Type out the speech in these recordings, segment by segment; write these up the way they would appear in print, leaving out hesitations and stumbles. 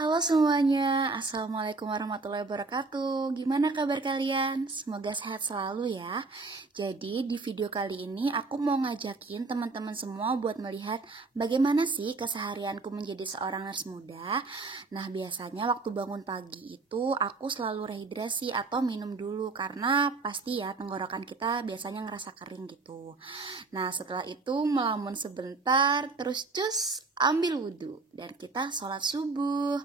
Halo semuanya, Assalamualaikum warahmatullahi wabarakatuh. Gimana kabar kalian? Semoga sehat selalu ya. Jadi di video kali ini aku mau ngajakin teman-teman semua buat melihat bagaimana sih keseharianku menjadi seorang nurse muda. Nah biasanya waktu bangun pagi itu aku selalu rehidrasi atau minum dulu karena pasti ya tenggorokan kita biasanya ngerasa kering gitu. Nah setelah itu melamun sebentar terus cus ambil wudhu dan kita sholat subuh.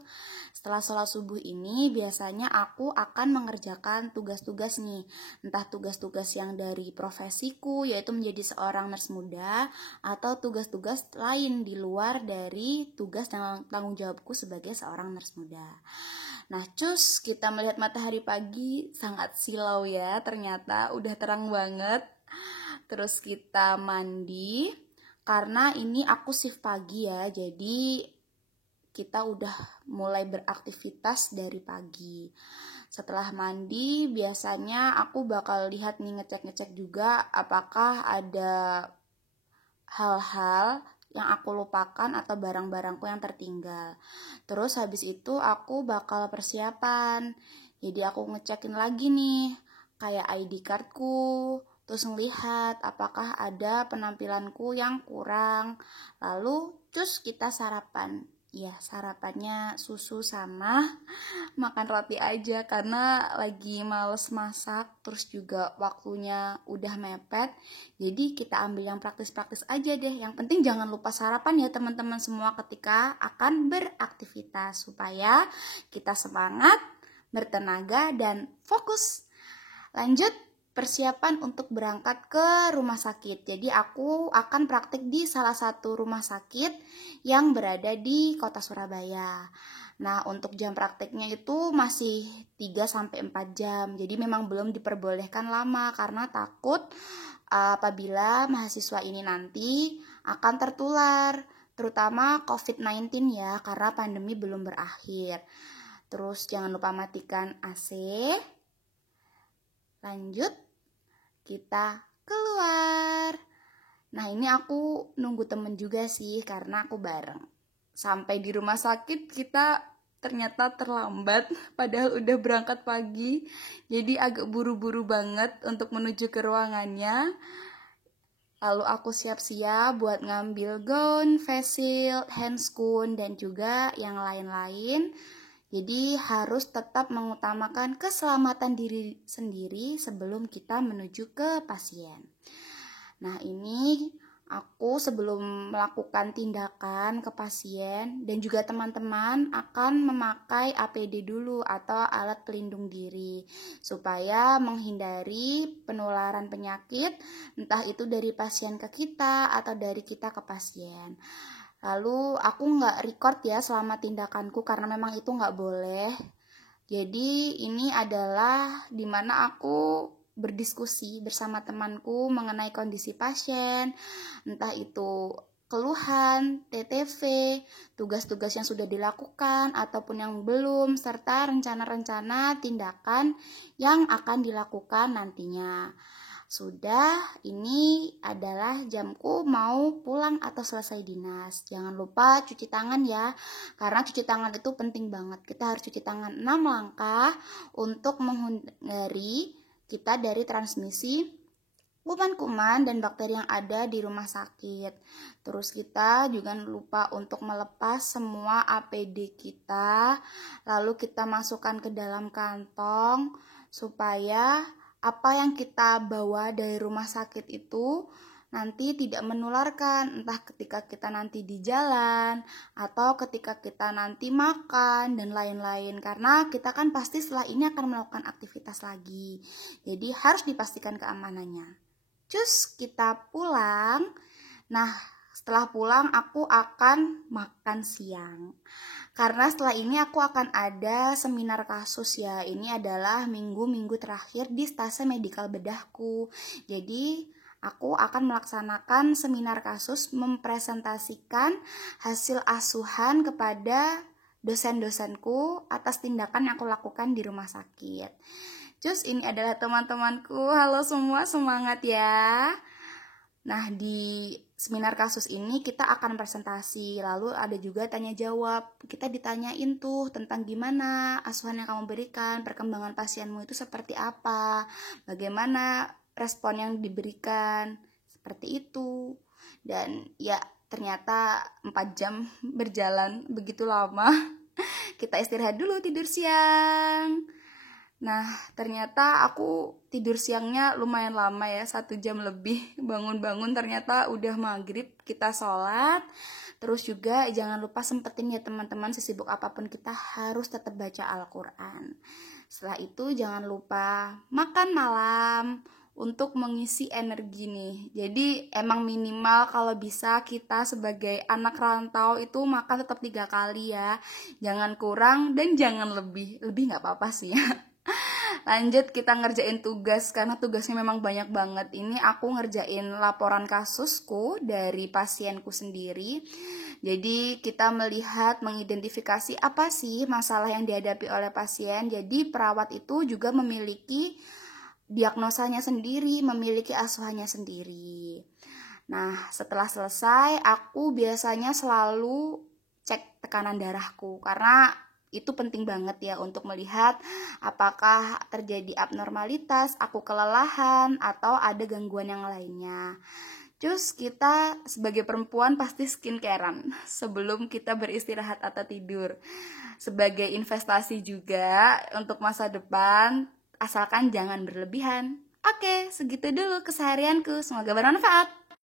Setelah sholat subuh ini biasanya aku akan mengerjakan tugas-tugas nih, entah tugas-tugas yang dari profesiku yaitu menjadi seorang nurse muda atau tugas-tugas lain di luar dari tugas dan tanggung jawabku sebagai seorang nurse muda. Nah cus, kita melihat matahari pagi sangat silau ya, ternyata udah terang banget. Terus kita mandi, karena ini aku shift pagi ya, jadi kita udah mulai beraktivitas dari pagi. Setelah mandi, biasanya aku bakal lihat nih, ngecek-ngecek juga apakah ada hal-hal yang aku lupakan atau barang-barangku yang tertinggal. Terus habis itu aku bakal persiapan. Jadi aku ngecekin lagi nih, kayak ID cardku, terus ngelihat apakah ada penampilanku yang kurang. Lalu terus kita sarapan. Ya, sarapannya susu sama makan roti aja karena lagi males masak, terus juga waktunya udah mepet. Jadi kita ambil yang praktis-praktis aja deh. Yang penting jangan lupa sarapan ya teman-teman semua ketika akan beraktivitas supaya kita semangat, bertenaga dan fokus. Lanjut persiapan untuk berangkat ke rumah sakit. Jadi aku akan praktik di salah satu rumah sakit yang berada di kota Surabaya. Nah, untuk jam praktiknya itu masih 3-4 jam. Jadi memang belum diperbolehkan lama karena takut apabila mahasiswa ini nanti akan tertular, terutama COVID-19 ya, karena pandemi belum berakhir. Terus jangan lupa matikan AC. Lanjut, kita keluar. Nah ini aku nunggu temen juga sih karena aku bareng. Sampai di rumah sakit kita ternyata terlambat, padahal udah berangkat pagi. Jadi agak buru-buru banget untuk menuju ke ruangannya. Lalu aku siap-siap buat ngambil gaun, face shield, handscoon, dan juga yang lain-lain. Jadi harus tetap mengutamakan keselamatan diri sendiri sebelum kita menuju ke pasien. Nah ini aku sebelum melakukan tindakan ke pasien dan juga teman-teman akan memakai APD dulu atau alat pelindung diri supaya menghindari penularan penyakit entah itu dari pasien ke kita atau dari kita ke pasien. Lalu aku nggak record ya selama tindakanku karena memang itu nggak boleh. Jadi ini adalah dimana aku berdiskusi bersama temanku mengenai kondisi pasien, entah itu keluhan, TTV, tugas-tugas yang sudah dilakukan ataupun yang belum, serta rencana-rencana tindakan yang akan dilakukan nantinya. Sudah, ini adalah jamku mau pulang atau selesai dinas. Jangan lupa cuci tangan ya, karena cuci tangan itu penting banget. Kita harus cuci tangan 6 langkah untuk menghindari kita dari transmisi kuman-kuman dan bakteri yang ada di rumah sakit. Terus kita juga lupa untuk melepas semua APD kita, lalu kita masukkan ke dalam kantong supaya apa yang kita bawa dari rumah sakit itu nanti tidak menularkan, entah ketika kita nanti di jalan atau ketika kita nanti makan dan lain-lain, karena kita kan pasti setelah ini akan melakukan aktivitas lagi, jadi harus dipastikan keamanannya. Cus, kita pulang. Nah setelah pulang aku akan makan siang. Karena setelah ini aku akan ada seminar kasus ya. Ini adalah minggu-minggu terakhir di stase medikal bedahku. Jadi aku akan melaksanakan seminar kasus mempresentasikan hasil asuhan kepada dosen-dosenku atas tindakan yang aku lakukan di rumah sakit. Terus ini adalah teman-temanku. Halo semua, semangat ya. Nah di seminar kasus ini kita akan presentasi, lalu ada juga tanya jawab. Kita ditanyain tuh tentang gimana asuhan yang kamu berikan, perkembangan pasienmu itu seperti apa, bagaimana respon yang diberikan, seperti itu. Dan ya ternyata 4 jam berjalan begitu lama. Kita istirahat dulu, tidur siang. Nah, ternyata aku tidur siangnya lumayan lama ya, 1 jam lebih. Bangun-bangun ternyata udah maghrib, kita sholat. Terus juga jangan lupa sempetin ya teman-teman, sesibuk apapun kita harus tetap baca Al-Quran. Setelah itu jangan lupa makan malam untuk mengisi energi nih. Jadi emang minimal kalau bisa kita sebagai anak rantau itu makan tetap 3 kali ya. Jangan kurang dan jangan lebih. Lebih gak apa-apa sih ya. Lanjut kita ngerjain tugas, karena tugasnya memang banyak banget. Ini aku ngerjain laporan kasusku dari pasienku sendiri. Jadi kita melihat, mengidentifikasi apa sih masalah yang dihadapi oleh pasien. Jadi perawat itu juga memiliki diagnosanya sendiri, memiliki asuhannya sendiri. Nah, setelah selesai, aku biasanya selalu cek tekanan darahku, karena itu penting banget ya untuk melihat apakah terjadi abnormalitas, aku kelelahan, atau ada gangguan yang lainnya. Terus kita sebagai perempuan pasti skincarean sebelum kita beristirahat atau tidur. Sebagai investasi juga untuk masa depan, asalkan jangan berlebihan. Oke, segitu dulu keseharianku. Semoga bermanfaat.